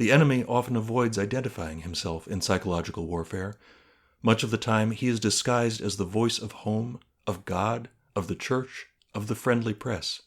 The enemy often avoids identifying himself in psychological warfare. Much of the time, he is disguised as the voice of home, of God, of the church, of the friendly press.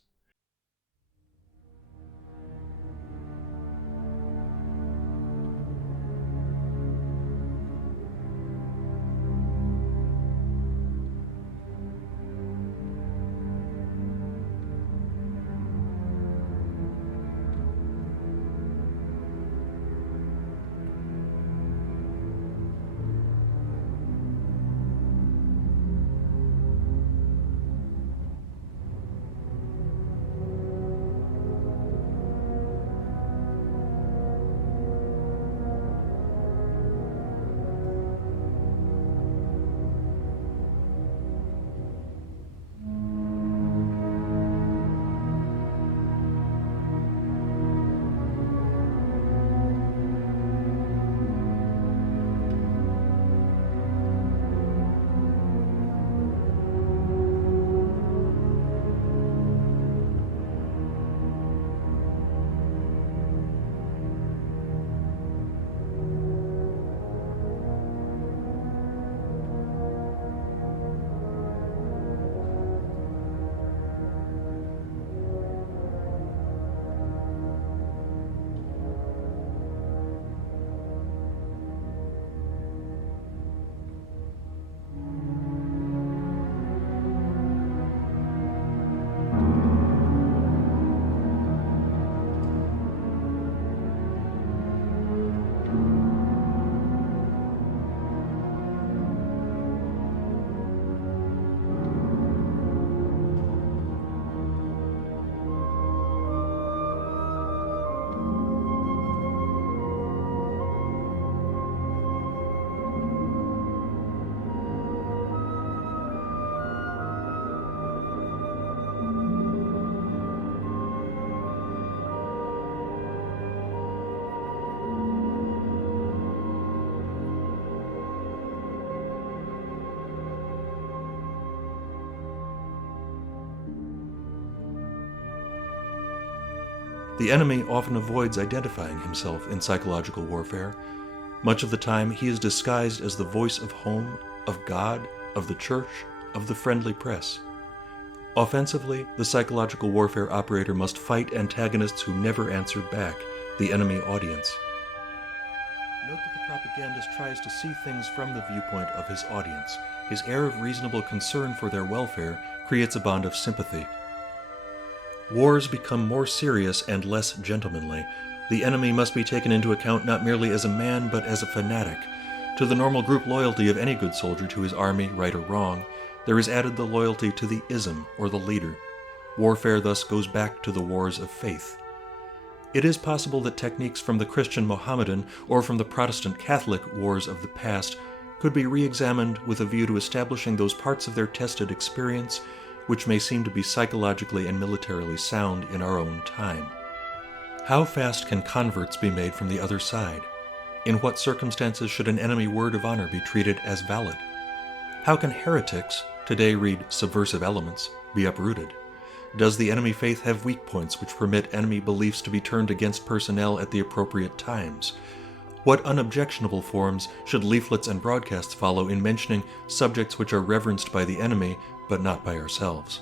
The enemy often avoids identifying himself in psychological warfare. Much of the time, he is disguised as the voice of home, of God, of the church, of the friendly press. Offensively, the psychological warfare operator must fight antagonists who never answered back, the enemy audience. Note that the propagandist tries to see things from the viewpoint of his audience. His air of reasonable concern for their welfare creates a bond of sympathy. Wars become more serious and less gentlemanly. The enemy must be taken into account not merely as a man, but as a fanatic. To the normal group loyalty of any good soldier to his army, right or wrong, there is added the loyalty to the ism, or the leader. Warfare thus goes back to the wars of faith. It is possible that techniques from the Christian Mohammedan or from the Protestant Catholic wars of the past could be re-examined with a view to establishing those parts of their tested experience which may seem to be psychologically and militarily sound in our own time. How fast can converts be made from the other side? In what circumstances should an enemy word of honor be treated as valid? How can heretics, today read subversive elements, be uprooted? Does the enemy faith have weak points which permit enemy beliefs to be turned against personnel at the appropriate times? What unobjectionable forms should leaflets and broadcasts follow in mentioning subjects which are reverenced by the enemy, but not by ourselves?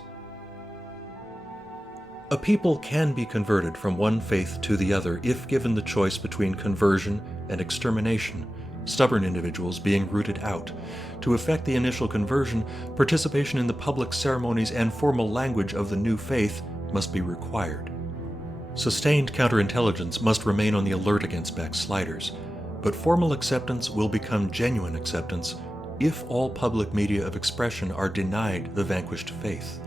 A people can be converted from one faith to the other if given the choice between conversion and extermination, stubborn individuals being rooted out. To effect the initial conversion, participation in the public ceremonies and formal language of the new faith must be required. Sustained counterintelligence must remain on the alert against backsliders, but formal acceptance will become genuine acceptance if all public media of expression are denied the vanquished faith.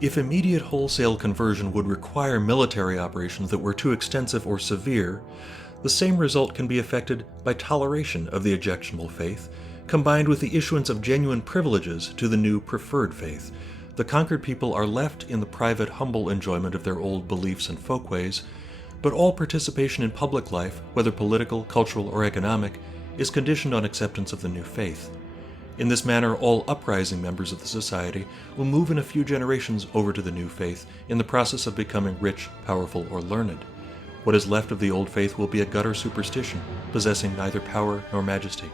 If immediate wholesale conversion would require military operations that were too extensive or severe, the same result can be effected by toleration of the objectionable faith, combined with the issuance of genuine privileges to the new preferred faith. The conquered people are left in the private, humble enjoyment of their old beliefs and folkways, but all participation in public life, whether political, cultural, or economic, is conditioned on acceptance of the new faith. In this manner, all uprising members of the society will move in a few generations over to the new faith in the process of becoming rich, powerful, or learned. What is left of the old faith will be a gutter superstition, possessing neither power nor majesty.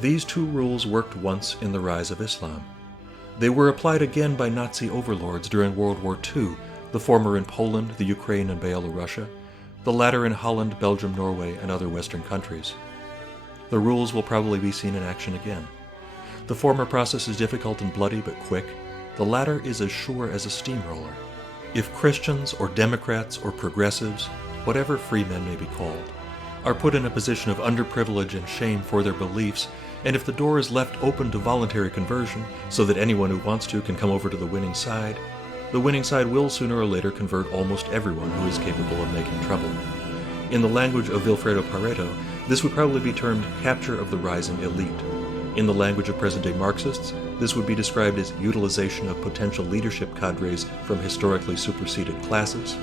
These two rules worked once in the rise of Islam. They were applied again by Nazi overlords during World War II, the former in Poland, the Ukraine, and Belarus, the latter in Holland, Belgium, Norway, and other Western countries. The rules will probably be seen in action again. The former process is difficult and bloody but quick. The latter is as sure as a steamroller. If Christians or Democrats or progressives, whatever free men may be called, are put in a position of underprivilege and shame for their beliefs, and if the door is left open to voluntary conversion so that anyone who wants to can come over to the winning side, the winning side will sooner or later convert almost everyone who is capable of making trouble. In the language of Vilfredo Pareto, this would probably be termed capture of the rising elite. In the language of present-day Marxists, this would be described as utilization of potential leadership cadres from historically superseded classes.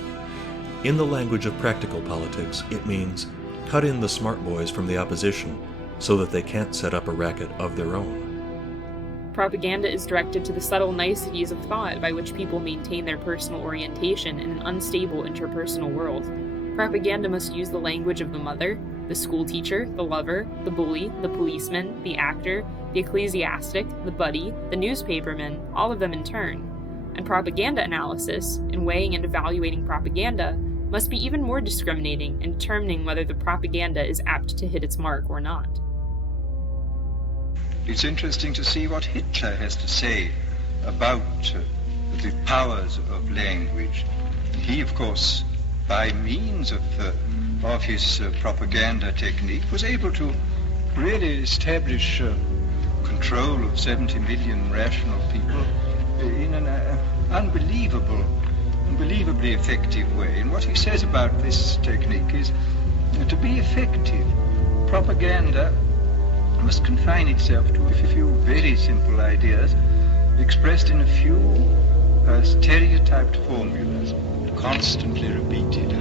In the language of practical politics, it means cut in the smart boys from the opposition so that they can't set up a racket of their own. Propaganda is directed to the subtle niceties of thought by which people maintain their personal orientation in an unstable interpersonal world. Propaganda must use the language of the mother, the school teacher, the lover, the bully, the policeman, the actor, the ecclesiastic, the buddy, the newspaperman, all of them in turn. And propaganda analysis, in weighing and evaluating propaganda, must be even more discriminating in determining whether the propaganda is apt to hit its mark or not. It's interesting to see what Hitler has to say about the powers of language. He, of course, by means of his propaganda technique, was able to really establish control of 70 million rational people in an unbelievably effective way. And what he says about this technique is to be effective, propaganda must confine itself to a few very simple ideas expressed in a few stereotyped formulas, constantly repeated.